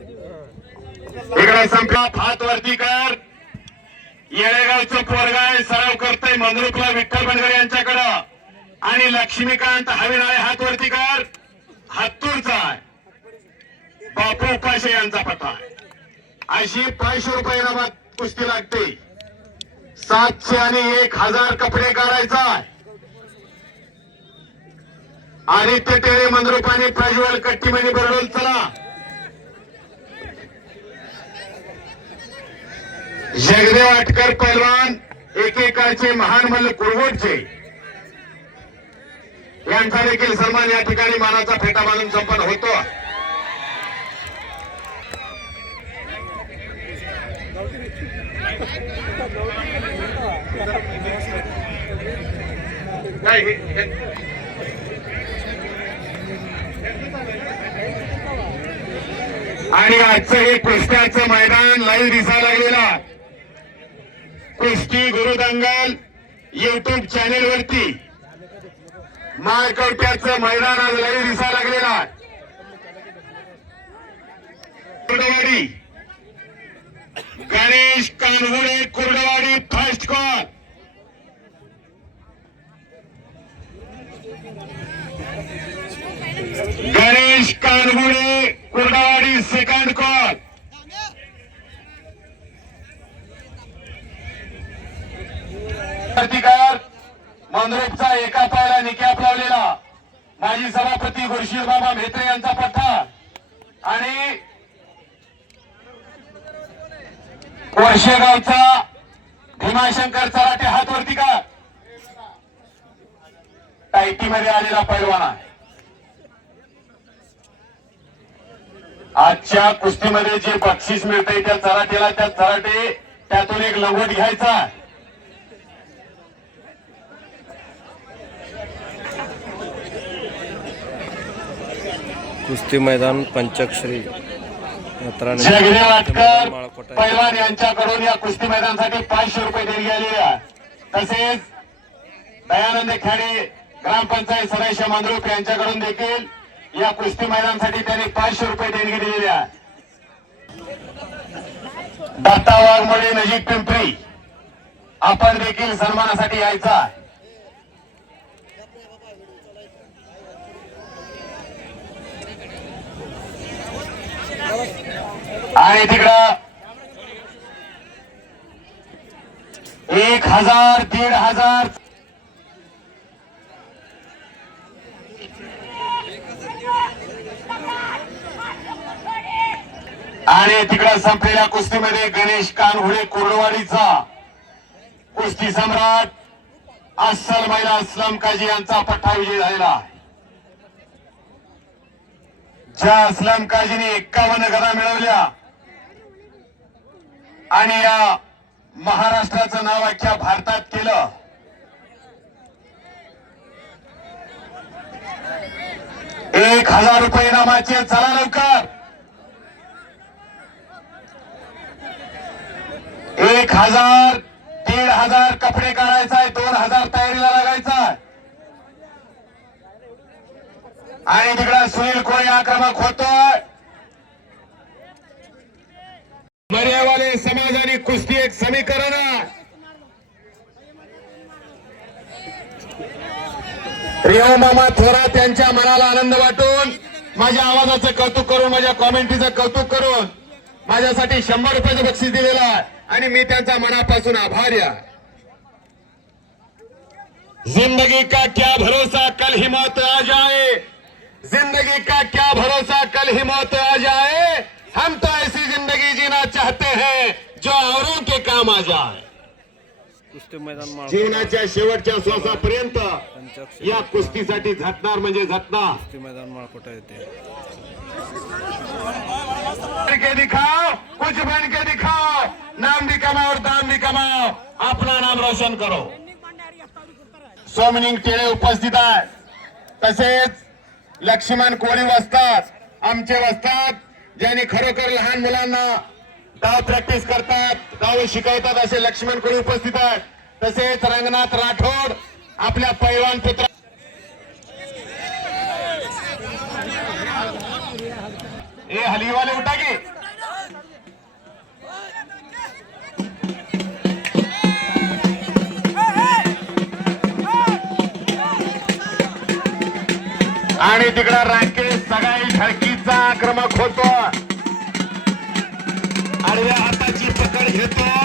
इकडे संपला हात वरती कर. येळेगावचं पोरगाय सराव करतोय मंद्रुपला विठ्ठल बनगर यांच्याकडं. आणि लक्ष्मीकांत हवीनाळे हात वरती कर. हातूरचा आहे. बापू उपाशे यांचा पत्ता अशी पाचशे रुपये इनामात कुस्ती लागते. सातशे आणि एक हजार कपडे काढायचा आदित्य टेरे मंद्रुपाने प्रज्वल कट्टीमणी बरडोल चला. जगदेव आटकर पैलवान एकेकाळचे महान मल्ल कुरवटचे. यांचा देखील सन्मान या ठिकाणी मानाचा फेटा बांधून संपन्न होतो. आणि आजचं हे कुस्त्याचं मैदान लाईव्ह दिसायला लागलेला गुरु दंगल युट्यूब चॅनेल वरती. माळकवट्याचं मैदान आज लाईव्ह दिसायला लागलेला Kurduwadi. Ganesh Kanhude Kurduwadi first call Ganesh Kangude Kurduwadi second call प्रतिकार मंद्रुपचा एका पायाला निकॅप लावलेला माजी सभापती गुरुशीर बाबा म्हेत्रे यांचा पठ्ठा आणि वर्षेगावचा भीमाशंकर चराटे हात वरती का टायटीमध्ये आलेला पैलवान आहे. आजच्या कुस्तीमध्ये जे बक्षीस मिळते त्या चराटेला त्या चराटे त्यातून एक लंगोट घ्यायचा कुस्ती मैदान पंचक्षरी. आटकर माळकोटा पैलवान यांच्याकडून या कुस्ती मैदानासाठी पाचशे रुपये देणगी आलेली आहे तसेच दयानंद खेडे ग्रामपंचायत सदस्य मांद्रूप यांच्याकडून देखील या कुस्ती मैदानासाठी त्यांनी पाचशे रुपये देणगी दिलेली आहे दत्ता वाघमोडे नजीक पिंपरी. आपण देखील सन्मानासाठी यायचा आणि तिकडं एक हजार दीड हजार. आणि तिकडं संपलेल्या कुस्तीमध्ये गणेश कानहुडे कुर्डवाडीचा कुस्ती सम्राट अस्सल महिला अस्लम काजी यांचा पठ्ठा विजय झालेला ज्या अस्लम काजीने एक्कावन्न गदा मिळवल्या आणि या महाराष्ट्राचं नाव अख्ख्या भारतात केलं. एक हजार रुपये इनामाचे चला लवकर. एक हजार दीड हजार कपडे काढायचा आहे दोन हजार तयारीला लागायचा आणि तिकडे सुनील कोळी आक्रमक होतोय. मर्यावाले समाज आणि कुस्ती एक समीकरण रिओ मामा थोरात यांच्या मनाला आनंद वाटून माझ्या आवाजाचं कौतुक करून माझ्या कॉमेंट्रीचं कौतुक करून माझ्यासाठी शंभर रुपयाचं बक्षीस दिलेलं आहे आणि मी त्यांचा मनापासून आभार या जिंदगी का क्या भरोसा कल ही मौत आ जाए। जिंदगी का क्या भरोसा कल ही मौत आ जाए। हम तो चाहते हैं जो औरों के काम आ जाए। जीवनाच्या शेवटच्या श्वासापर्यंत या कुस्तीसाठी झटणार म्हणजे झटणार. मैदान माळकोटा येते दिखाओ कुछ बन के दिखाओ नाम भी कमाओ दाम भी कमाओ अपना नाम रोशन करो। सोमनिंग टेळे उपस्थित आहे। तसेच लक्ष्मण कोळी वसतात आमचे वसतात ज्यांनी खरोखर लहान मुलांना डाव प्रॅक्टिस करतात. डाव शिकवतात असे लक्ष्मण कोणी उपस्थित आहेत. तसेच रंगनाथ राठोड आपल्या पैलवान पुत्र ए हलीवाले उठा की. आणि तिकडं राकेश सगळ्या ठळकीचा आक्रमक होतो. Goodbye.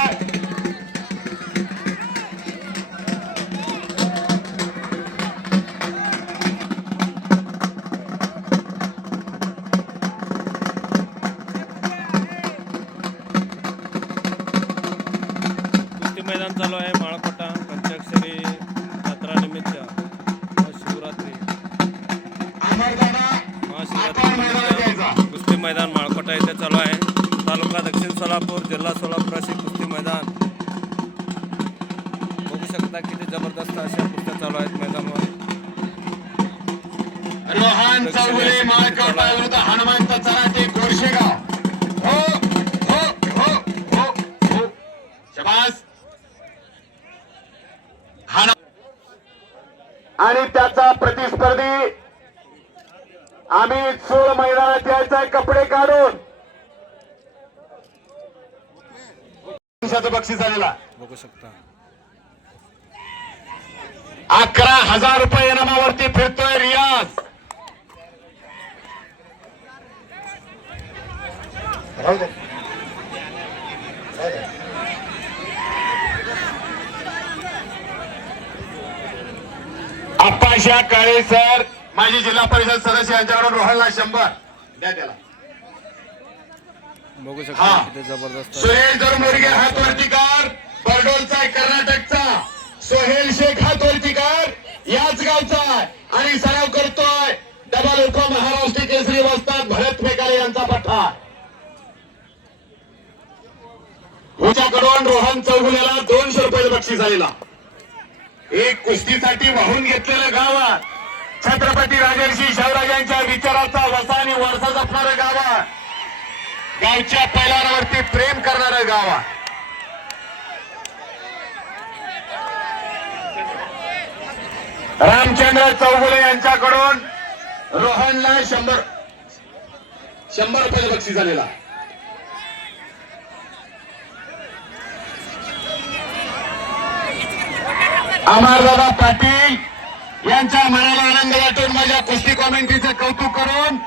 रोहन चौगुले माळकवटा विरुद्ध हनुमंत चराटे गोरशेगाव. हो हो हो हो हो. शबास. हनु- आणि त्याचा प्रतिस्पर्धी आम्ही सोळ मैदानात यायचा कपडे काढून. दिवसाचं बक्षीस आलेला बघू शकता. अकरा हजार रुपये राहू दे. अप्पाशा काळे सर माजी जिल्हा परिषद सदस्य यांच्याकडून रोहनला शंभर. द्या त्याला. बघू शकता हा. जबरदस्त सुरेश दरमोरगे हात वरतीकार बरडोलचा आहे, कर्नाटकचा. सोहेल शेख हात वरतीकार याच गावचा आहे. आणि सराव करतोय हुच्याकडून रोहन चौगुलेला दोनशे रुपये बक्षीस आलेला. एक कुस्तीसाठी वाहून घेतलेलं गाव छत्रपती राजर्षी शिवराजांच्या विचाराचा वसा आणि वारसा जपणारं गाव गावच्या पैलारावरती प्रेम करणारं गाव रामचंद्र चौगुले यांच्याकडून रोहनला शंभर शंभर रुपये बक्षीस झालेला अमरदादा पाटील यांच्या मनाला आनंद वाटून माझ्या कुस्ती कॉमेंट्रीचं कौतुक करून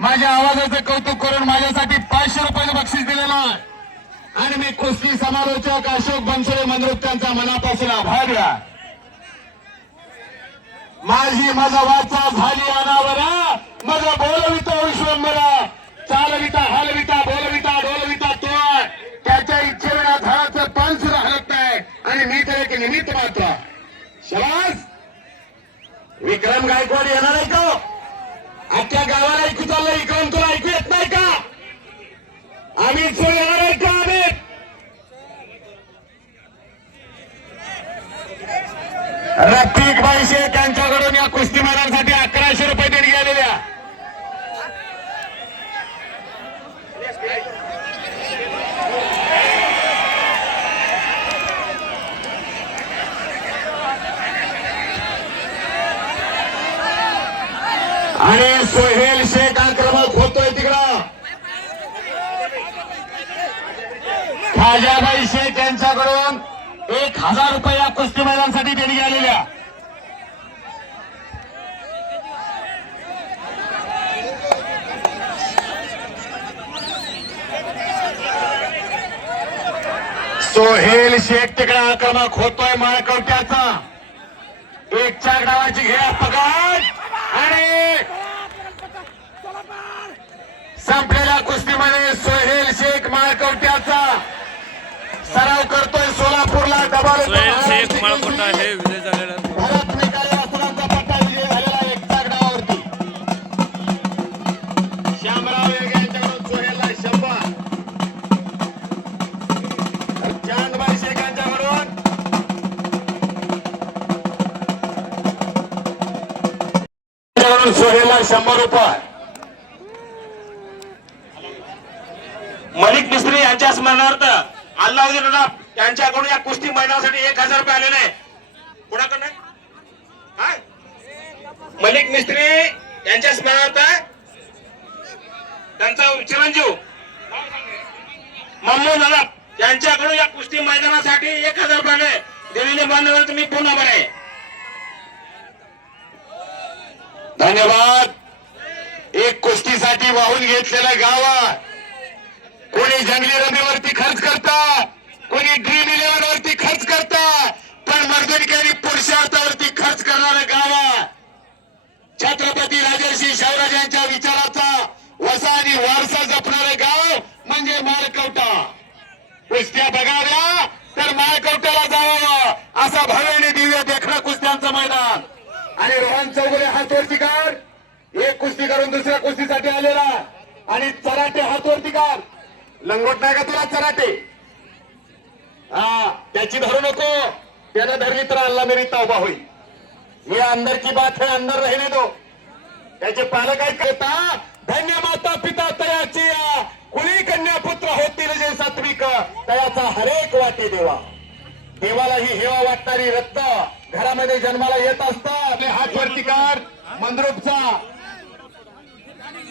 माझ्या आवाजाचं कौतुक करून माझ्यासाठी पाचशे रुपयाचं बक्षीस दिलेलं आहे. आणि मी कुस्ती समालोचक अशोक बनसोडे मंद्रुप त्यांचा मनापासून आभार घ्या माझी माझा वाचा झाली अनावरा. माझा बोलविता विश्वंभरा. चालविता हलविता बोलविता डोलविता तो त्याच्या इच्छेविना झाडाचं पंच राहत नाही. आणि मी तर एक निमित्त मात्र शबाज विक्रम गायकवाड येणार आहे का? आजच्या गावाला ऐकू चाललंय. विक्रम तुला ऐकू येत नाही का? आम्ही सो येणार आहे का आम्ही? रफिक बाई शेख यांच्याकडून या कुस्ती मैदान अकराशे रुपये देणगी आलेल्या आणि सोहेल शेख आक्रमक होतोय तिकडं. खाजाबाई शेख यांच्याकडून एक हजार रुपये या कुस्ती मैदानासाठी देणगी आलेल्या सोहेल शेख तिकडे आक्रमक होतोय माळकवट्याचा. एक चार डावाची घ्या पकड शेख माळकोटा हे विजय झालेले. कुस्ती मैदानासाठी एक हजार रुपये आलेले आहे कोणाकडनं? हा? मलिक मिस्त्री यांच्या स्मरणार्थ त्यांचा चिरंजीव मम्मू नदाब यांच्याकडून या कुस्ती मैदानासाठी एक हजार रुपये आले. दिलेले बांधव तुम्ही पुन्हा बरे धन्यवाद. एक कुस्तीसाठी वाहून घेतलेलं गाव कोणी जंगली रमीवरती खर्च करता? कोणी ड्रीम पण पुरुषार्थावरती खर्च करणारं गाव आहे. छत्रपती राजर्षी शाहराजांच्या विचाराचा वसा आणि वारसा जपणारं गाव म्हणजे माळकवटा. कुस्त्या बघाव्या तर माळकवट्याला जावावं असा भव्य आणि दिव्य देखणं कुस्त्यांचं मैदान. आणि रोहन चौगुले हातवरती काढ एक कुस्ती करून दुसऱ्या कुस्तीसाठी आलेला. आणि चराटे हातवरती काढ लंगोट नाही का तुला चराटे? हा त्याची धरू नको. त्यानं धरली तर अल्ला मेरी तौबा होईल हे अंदरची बात हे अंदर राहिले दो. त्याचे पालक ऐकता करता धन्य माता पिता तयाची कुणी कन्या पुत्र होतील जे सात्विक? तयाचा हरेक वाटे देवा. देवालाही हेवा वाटणारी रक्त घरामध्ये जन्माला येत असतात. आपले हात वरती काढ. मंद्रुपचा.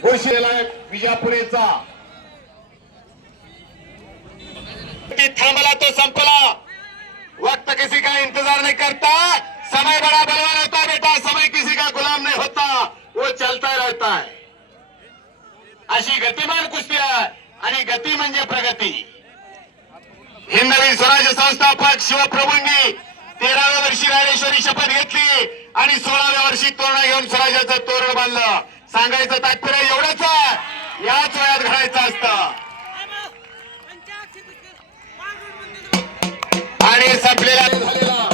घोषेला विजापुरेचा. थांबला तो संपला. वक्त किसी का इंतजार नहीं करता। समय बड़ा बलवान होता है बेटा समय किसी का गुलाम नहीं होता। वो चलता रहता है। अशी गतिमान कुस्ती आणि गती म्हणजे प्रगती। हिंदवी स्वराज्य संस्थापक शिवप्रभूंनी तेराव्या वर्षी रायरेश्वरी शपथ घेतली आणि सोळाव्या वर्षी तोरणा घेऊन स्वराज्याचं तोरण बांधलं. सांगायचं तात्पर्य एवढंच याच वयात घडायचं असतं. झालेला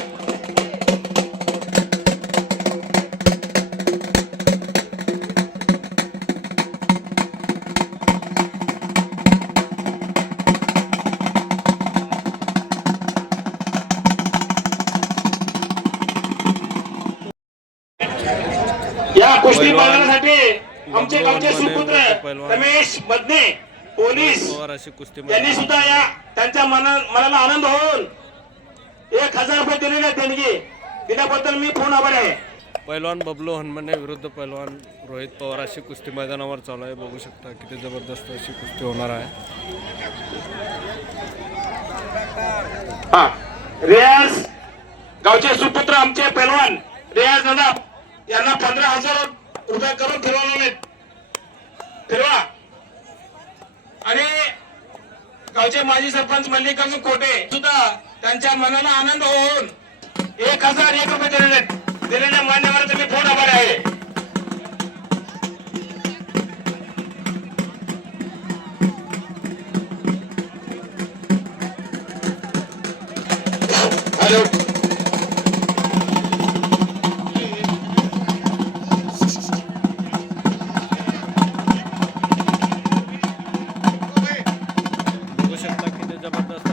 या कुस्ती मैदानासाठी आमचे गावचे सुपुत्र रमेश मदने पोलीस. यांनी सुद्धा या त्यांच्या मना मनाला आनंद होऊन एक हजार रुपये दिलेले देणगी दिल्याबद्दल मी पूर्ण आभार आहे. पैलवान बबलू हनुमाने विरुद्ध पैलवान रोहित पवार अशी कुस्ती मैदानावर चालू आहे बघू शकता किती जबरदस्त अशी कुस्ती होणार आहे. हा. रियाज गावचे सुपुत्र आमचे पैलवान रियाज नदाब यांना पंधरा हजार रुपये करून फिरवले फिरवा. आणि गावचे माजी सरपंच मल्लिकार्जुन कोटे सुद्धा त्यांच्या मनाला आनंद होऊन एक हजार एक रुपये दिलेले दिलेल्या मान्यवर मी फोन आभार आहे. जबरदस्त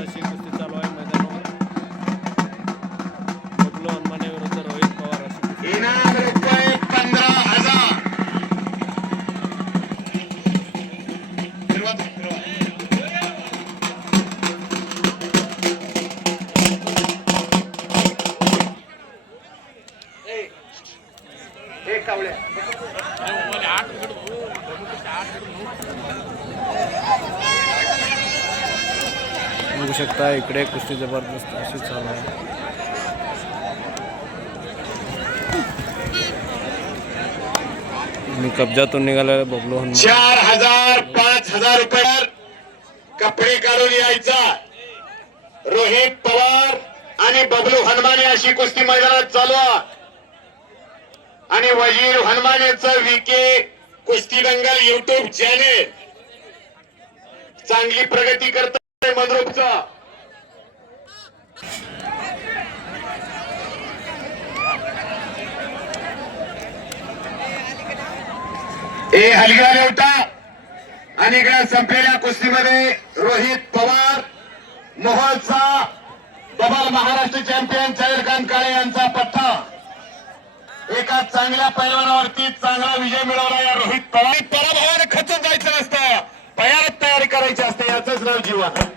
बघू शकता इकडे कुस्ती जबरदस्त अशी चालू आहे. मी कब्जातून निघालेला बबलू चार हजार पाच हजार रुपये कपडे काढून यायचा. रोहित पवार आणि बबलू हनुमाने अशी कुस्ती मैदानात चालू आणि वजीर हनुमानेचं विके कुस्ती दंगल युट्यूब चॅनेल चांगली प्रगती करत मंद्रुपचा ए हलगा लेवटा आणि इकडे संपलेल्या कुस्तीमध्ये रोहित पवार मोहोळचा बबाल महाराष्ट्र चॅम्पियन चैरखान काळे यांचा पट्टा. एका चांगल्या पैलवानावरती चांगला विजय मिळवला या रोहित पवार. पराभवाने खचून जायचं नसतं तयारच तयारी करायची असते याच नाव जीवन.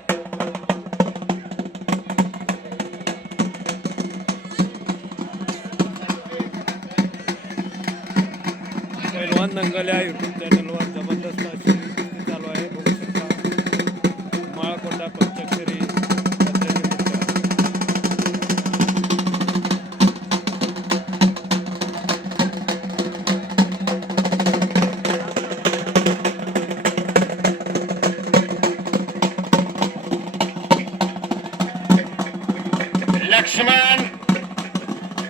मोहन नंगल या यूट्यूब चॅनलवर जबरदस्त अशी चालू आहे. बघू शकता माळकोंडा पंचक्षरी लक्ष्मण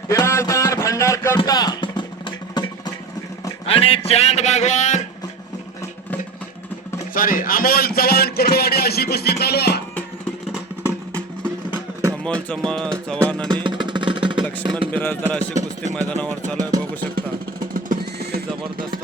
व्याजदार भंडार करता आणि चांद बागवान. सॉरी अमोल चव्हाण कुर्डवाडी अशी कुस्ती चालू आहे. अमोल चमा चव्हाण आणि लक्ष्मण बिराजदार अशी कुस्ती मैदानावर चालू आहे बघू शकता. जबरदस्त